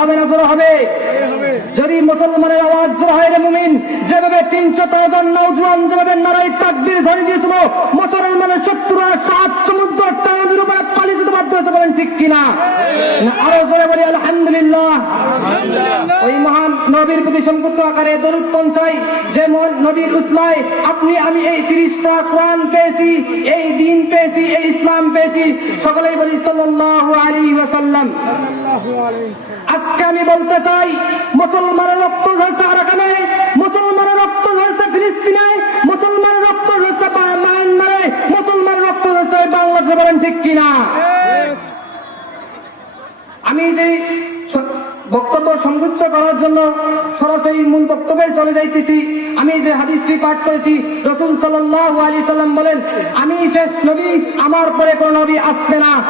হবে না জোর হবে। যদি মুসলমানের আওয়াজ জোর হয় রে মুমিন যেভাবে তিনশো জন নৌজওয়ান যেভাবে নারাই তাকবির ধরে দিয়েছিল মুসলমানের শত্রুরা সাত সমুদ্র টানাদের উপরে পালিয়ে যেতে বাধ্য হয়েছে বলেন ঠিক কিনা? না, আরও জোরে বলি মহান নবীর প্রতি সম্পর্ক আকারে দরুদ পৌঁছাই যেমন নবীর উসলায় আপনি আমি এই তিরিশটা কোরআন পেয়েছি এই দিন পেয়েছি এই ইসলাম পেয়েছি। সকলেই বলি সাল্লাল্লাহু আলাইহি ওয়াসাল্লাম। আজকে আমি বলতে চাই মুসলমানের রক্ত ঝরছে আরাকানে মুসলমানের রক্ত ঝরছে ফিলিস্তিনে মুসলমানের রক্ত ঝরছে মায়ানমারে মুসলমানের রক্ত ঝরছে বাংলাদেশে বলেন ঠিক কিনা? আমি যে বক্তব্য সংযুক্ত করার জন্য সরাসরি মূল বক্তব্যে চলে যাইতেছি। আমি যে হাদিসটি পাঠ করেছি, রসুল আলাইহি সাল্লাম বলেন, আমি শেষ নবী, আমার পরে কোন নবী আসবে না।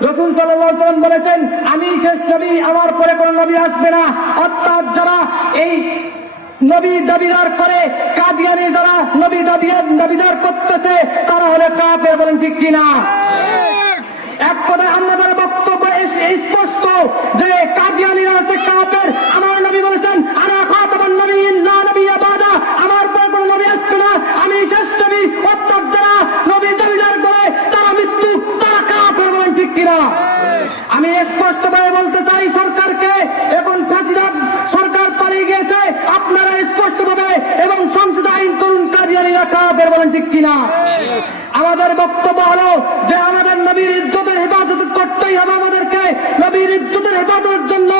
রসুল সাল্লাম বলেছেন, আমি শেষ নবী, আমার পরে কোন নবী আসবে না। অর্থাৎ যারা এই নবী দাবিদার করে, কাদিয়ানি যারা নবী দাবিদার দাবিদার করতেছে, তারা হলে কাফের বলেন ঠিক কিনা? এক বক্তব্য এস- স্পষ্ট যে কাদিয়ানিরা হচ্ছে কাফের। আমার নবী বলেছেন আমার নবী আসবে না। আমি নবী, অর্থাৎ যারা নবী দাবিদার করে, তারা মৃত্যু, তারা কাফের বলেন ঠিক কিনা? আমি স্পষ্ট ভাবে বলতে চাই সরকারকে, এখন সরকার পালিয়ে গিয়েছে। আপনারা স্পষ্ট ভাবে এবং সংসদ আইন করুন কাদিয়ানিরা কাফের বলেন ঠিক কিনা? আমাদের বক্তব্য হলো যে আমাদের নবীর ইজ্জতের হেফাজত করতেই হবে আমাদেরকে। নবীর ইজ্জতের হেফাজতের জন্য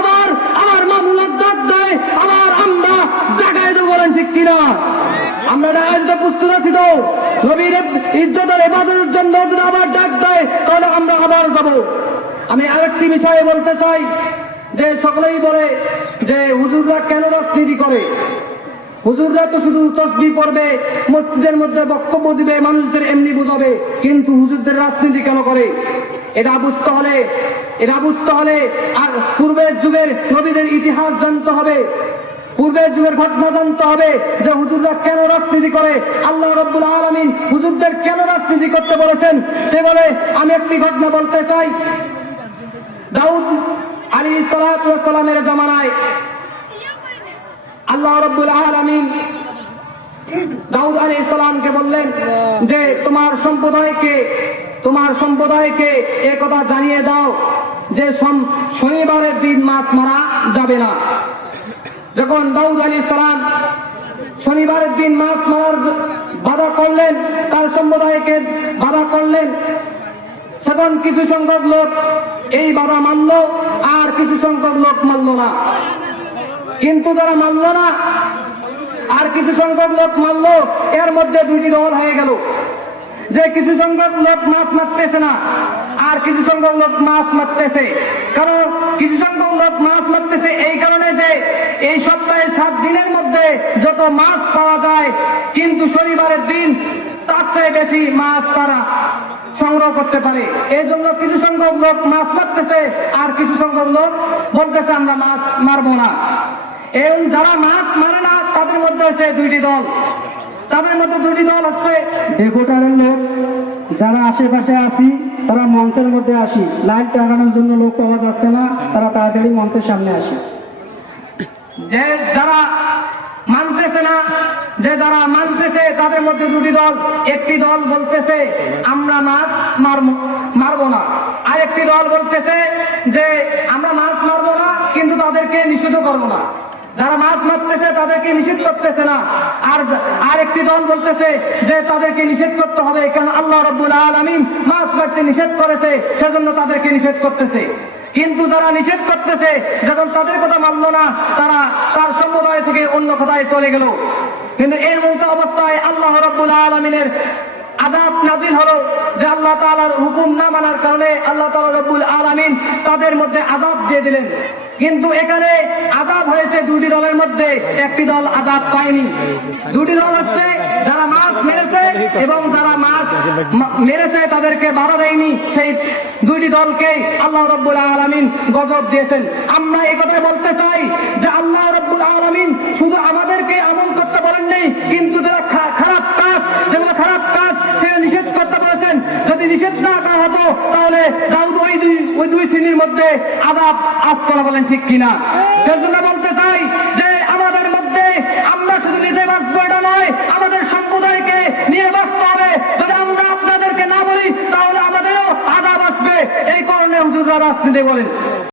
আবার আমার মামুল ডাক দেয়, আবার আমরা জাগায় দেবো বলেন ঠিক কিনা? আমরা জাগায় দিতে প্রস্তুত আছি তো? নবীর ইজ্জতের হেফাজতের জন্য যদি আবার ডাক দেয়, তাহলে আমরা আবার যাব। আমি আরেকটি বিষয়ে বলতে চাই, যে সকলেই বলে যে হুজুররা কেন রাজনীতি করে? হুজুররা তো শুধু তসবি পড়বে, মসজিদের মধ্যে বক্তব্য দিবে, মানুষদের এমনি বোঝাবে, কিন্তু হুজুরদের রাজনীতি কেন করে? এটা বুঝতে হলে এটা বুঝতে হলে আর পূর্বের যুগের নবীদের ইতিহাস জানতে হবে, পূর্বের যুগের ঘটনা জানতে হবে যে হুজুররা কেন রাজনীতি করে? আল্লাহ রব্বুল আলমিন হুজুরদের কেন রাজনীতি করতে বলেছেন? সে বলে, আমি একটি ঘটনা বলতে চাই। দাউদ আলী সালামের জামানায় আল্লাহ রব্বুল আলমিন দাউদ আলী ইসলামকে বললেন যে, তোমার সম্প্রদায়কে তোমার সম্প্রদায়কে এ কথা জানিয়ে দাও যে শনিবারের দিন মাছ মারা যাবে না। যখন দাউদ আলী ইসলাম শনিবারের দিন মাছ মারার বাধা করলেন, তার সম্প্রদায়কে বাধা করলেন তখন কিছু সংখ্যক লোক এই বাধা মানল, আর কিছু সংখ্যক লোক মানল না। কিন্তু যারা মানল না। আর কিছু সংখ্যক লোক মানল, এর মধ্যে দুইটি দল হয়ে গেল। যে কিছু সংখ্যক লোক মাছ মারতেছে না, আর কিছু সংখ্যক লোক মাছ মারতেছে। কারণ কিছু সংখ্যক লোক মাছ মারতেছে এই কারণে যে এই সপ্তাহে সাত দিনের মধ্যে যত মাছ পাওয়া যায়, কিন্তু শনিবারের দিন তার চেয়ে বেশি মাছ তারা সংগ্রহ করতে পারে। এই জন্য কিছু সংখ্যক লোক মাছ মারতেছে আর কিছু সংখ্যক লোক বলতেছে আমরা মাছ মারবো না। এবং যারা মাছ মারে না তাদের মধ্যে হচ্ছে দুইটি দল। তাদের মধ্যে দুইটি দল হচ্ছে ডেকোটারের লোক যারা আশেপাশে আসি তারা মঞ্চের মধ্যে আসি। লাইট টাঙানোর জন্য লোক পাওয়া যাচ্ছে না তারা তাড়াতাড়ি মঞ্চের সামনে আসে। যে যারা মানতেছে না যে যারা মানতেছে তাদের মধ্যে দুটি দল, একটি দল বলতেছে, আমরা মাছ মারব মারবো না। আর একটি দল বলতেছে যে, আমরা মাছ মারবো না, কিন্তু তাদেরকে নিষিদ্ধ করব না। যারা মাছ মারতেছে তাদেরকে নিষেধ করতেছে না। আর আর একটি দল বলতেছে যে, তাদেরকে নিষেধ করতে হবে কারণ আল্লাহ রব্বুল আলমিন মাছ মারতে নিষেধ করেছে, সেজন্য তাদেরকে নিষেধ করতেছে। কিন্তু যারা নিষেধ করতেছে, যখন তাদের কথা মানল না, তারা তার সম্প্রদায় থেকে অন্য কথায় চলে গেল। কিন্তু এর মতো অবস্থায় আল্লাহ রব্বুল আলমিনের আজাব নাজিল হলো যে আল্লাহ তাআলার হুকুম না মানার কারণে আল্লাহ তাআলা রব্বুল আলামিন তাদের মধ্যে আজাব দিয়ে দিলেন। কিন্তু এখানে আজাব হয়েছে দুটি দলের মধ্যে, একটি দল আজাব পায়নি। দুটি দল হচ্ছে যারা মাছ মেরেছে এবং যারা মাছ মেরেছে তাদেরকে বাধা দেয়নি। সেই দুইটি দলকে আল্লাহ রব্বুল আলামিন গজব দিয়েছেন। আমরা এই কথা বলতে চাই যে আল্লাহ রব্বুল আলামিন শুধু আমাদেরকে আমল করতে বলেননি কিন্তু যারা খা- খারাপ কাজ যেগুলো খারাপ কাজ সে নিষেধ করতে বলেছেন যদি নিষেধ না করা হতো, তাহলে দাউদ ওই দুই ওই দুই শ্রেণির মধ্যে আদাব আজ করা বলেন ঠিক কিনা? সেজন্য বলতে চাই যে আমাদের মধ্যে আমরা শুধু নিজে বাঁচবো এটা নয়, আমাদের সম্প্রদায়কে নিয়ে বাঁচতে হবে। যদি আমরা আপনাদেরকে না বলি, তাহলে আমাদেরও আদাব আসবে। এই কারণে হুজুররা রাজনীতি বলেন